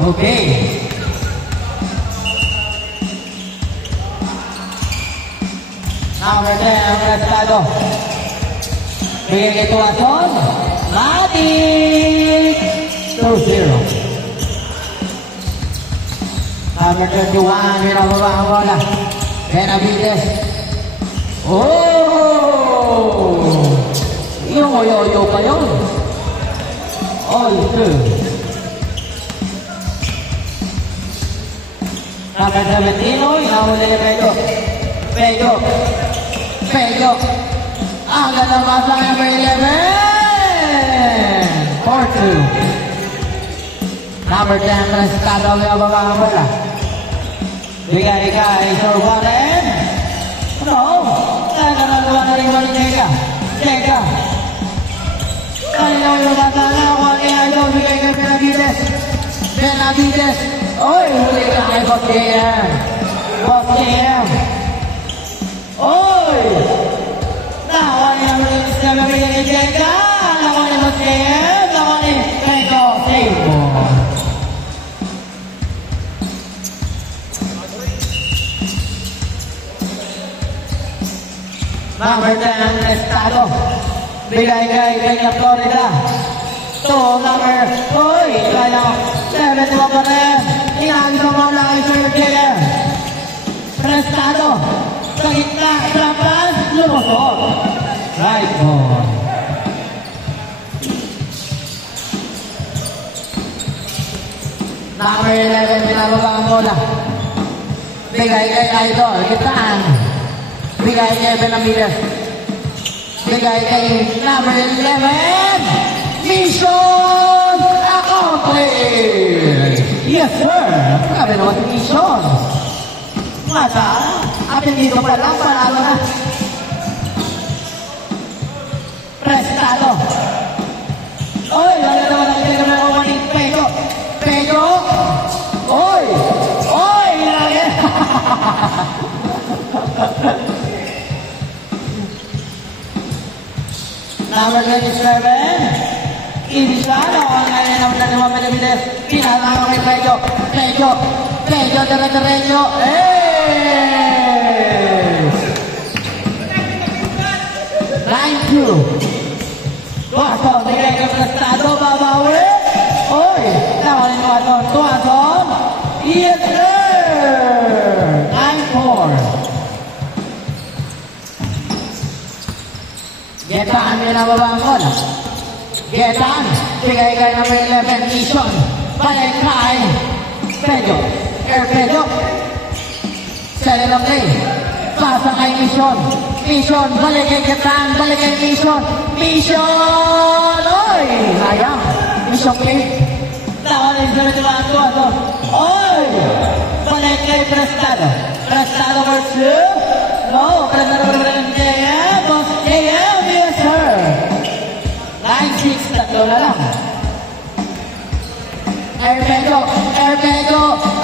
Okay. Number 10, ang prestado. Bigyan kay Tuason. Matic! 2-0. Number 21, binababa ang bola. Benavides. Oh! Yung oyo-oyo pa yun. All two. Number 17, inahuli ni Pedro. Pedro. Ang ganda basa ng number 11. 4-2. Number 10, prestado binababa ang bola. Bigay kay Sorbanen. No. Nagagawa na rin mo ni Jega. Kanina yung bata na ako niya ito. Bigay kay Benavides. Oy, huli ka kay Boss KM. Oy! Nakuha niya ang release na bigay kay Jega. Nakuha ni Boss KM. Nakuha ni Pedro. Save mo. Number 10, Estado. Bigay kay Peña Florida. To number, kaya 7 pa rin. Inaagin mo muna kay Sir Jiller. Prestado. Sa gitna, trampas, lumusot. Right ball. Number 11, pinababa ang bola. Bigay kay Idol, kitaan. Bigay kay Benavides. Bigay kay number 11. Mission accomplished! Yes, sir! Grabe naman si Mission. Mata, atin dito pa lang, panalo na. Prestado. Oy, wala naman ang pinagamawa ni Pedro. Oy! Lagi! Number 27, Ibisa, nakuha ngayon naman na naman Benavides. Pinataka kay Pedro, dire-diretso. Line 2. Tuason, bigay kay Prestado, babawi. Oy, nakuha ni Tuason. Yes, sir! Line 4. Getan, binababa ang bola. Getan, bigay kay number 11, Mission. Balik kay Pedro. Pedro. Set it up play. Pasa kay Mission, balik kay Getan, balik kay Mission. Oy! Sayang. Mission play. Nawalis na ito ang tuwa. Oy! Balik kay Prestado. Prestado versus. No, Prestado versus JM. Boss JM. 9-6, tatlo na lang. Pedro.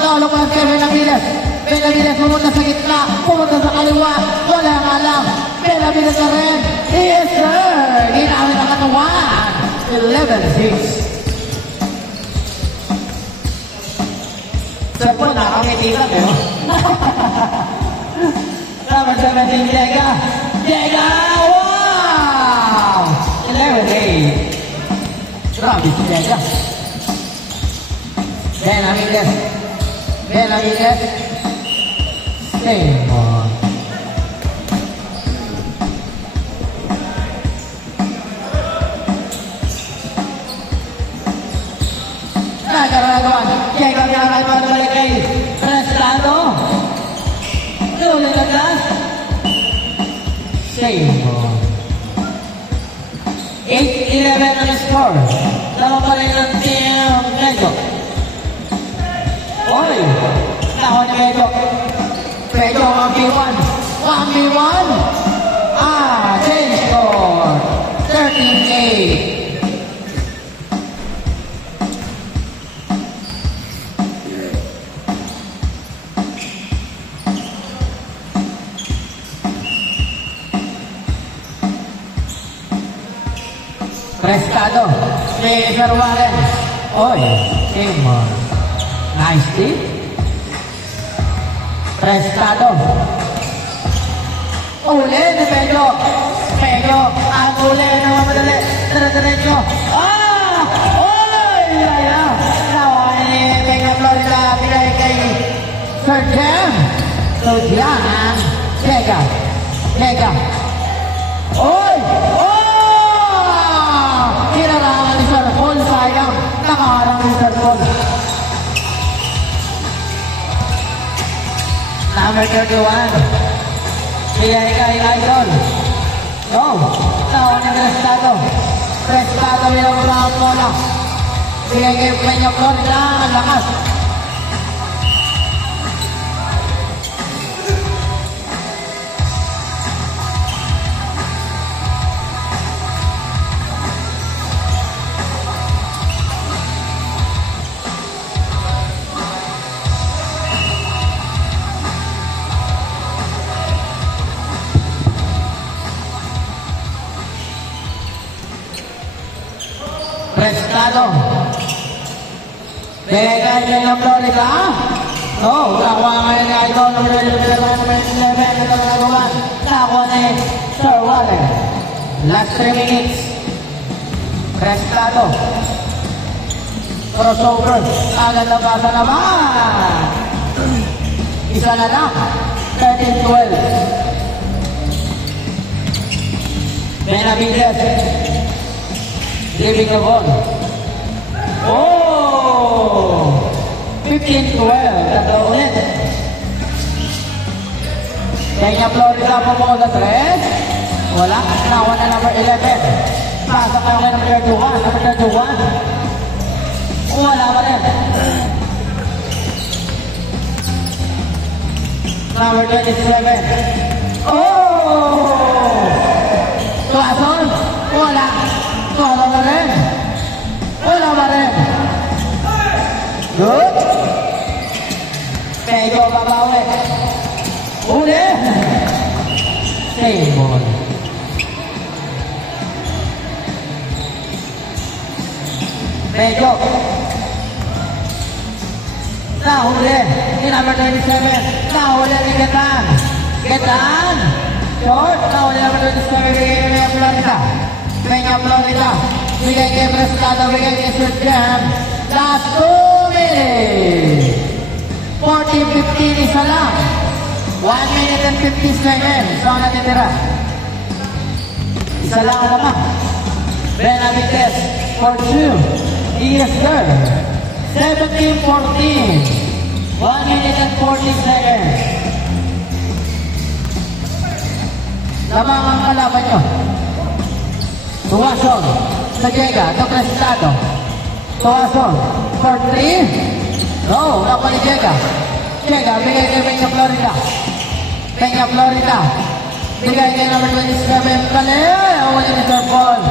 Lulupas kay Benavides. Benavides pumunta sa gitna, pumunta sa kaliwa. Wala nga lang. Benavides na rin. Yes, sir! Ginamit ang katawan. 11-6. Sir po, nakangiti ka, pero. Number 17, Jega! Wow! 11-8. Grabe si Jega. Benavides. Same on. Nagkaragawan. Jega pinakaipan balik kay Prestado. Tuloy na gas. Same on. 8-11 ang score. Dalawa pa rin ang team Pedro. Oy! Nakuha ni Pedro. Pedro 1v1. Change score. 13-8. Prestado. May Warren. Oy, Timon. Nice tip. Prestado. Uli ni Pedro. Pedro, ang uli na madali. Dire-diretso. Ah! Oy! Laya! Nawa ni Mega Florida. Bigay kay Sir Jem. So, yan. Mega. Mega. Oy! Oh! Kinarangan ni Sir Paul. Sayang. Nakaharang ni Sir Paul. Number 31. Bigay kay Idol. No. Naon ang Prestado. Prestado nilang round bola. Bigay kay Peña Florida. Ang lakas. Prestado. Bigay kay Peña Florida. No, nakuha ngayon ni Idol. Number 11. Nakuha ni Sir Waller. Last 3 minutes. Prestado. Crossover. Agad na basa naman. Isa na lang. 13-12. Benavides. Giving the ball. Oh! 15-12. Tatlo ulit. Peña Florida po mo sa 3. Wala. Nakuha na number 11. Pasok na kay number 21. Number 21. Wala pa rin. Number 27. Oh! Tuason. Wala. Wala pa rin. Wala pa rin. Good. Pedro babawi. Uli. Same ball. Pedro. Nahuli. Ni number 27. Nahuli ni Getan. Getan. Short. Nahuli number 27. Bigay ni Florida. Peña Florida. Bigay kay Prestado. Bigay kay Sir Jem. Last 2 minutes. 40-15 isa lang. 1 minute and 50 seconds. So ang natitira. Isa lang naman. Benavides for 2. Yes sir. 17-14. 1 minute and 40 seconds. Lamang ang kalaban nyo. Tuwason. Sa Jega. Ito Prestado. Tuwason. For 3. No. Napa ni Jega. Jega. Bigay kay Peña Florida. Peña Florida. Bigay kay number 27. Kali. Awali ni Sir Paul.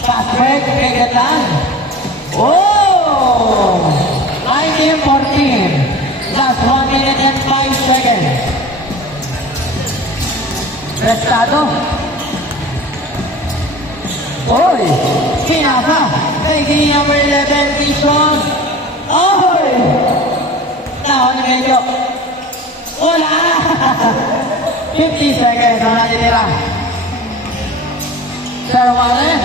Fast break. Kay Getan. Oh! 19-14. Last 1 minute and 5 seconds. Prestado. Oy! Kinasa. Kay number 11. Vision. Oy! Nahon ni medyo. Wala! 50 seconds ang natitira. Sir Warren.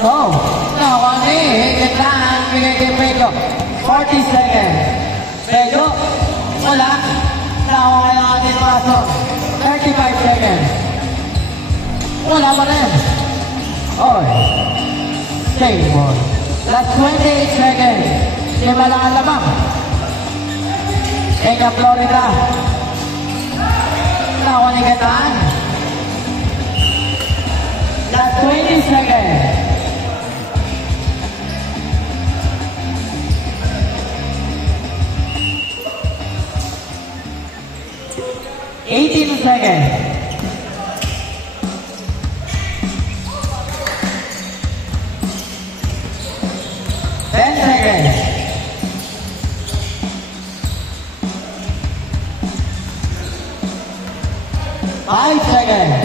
No. Nahon ni Getan. Bigay kay Pedro. 40 seconds. Pedro. Wala. Nahon kayo ang ating paso. 35 seconds. Wala pa rin. Oy. Same ball. Last 28 seconds. Lima lang ang lamang. Peña Florida. Nahon ni Getan. Last 20 seconds. Seconds. 10 seconds. 5 seconds.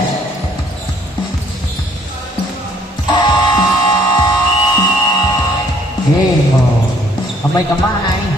Game on. Kamay-kamay.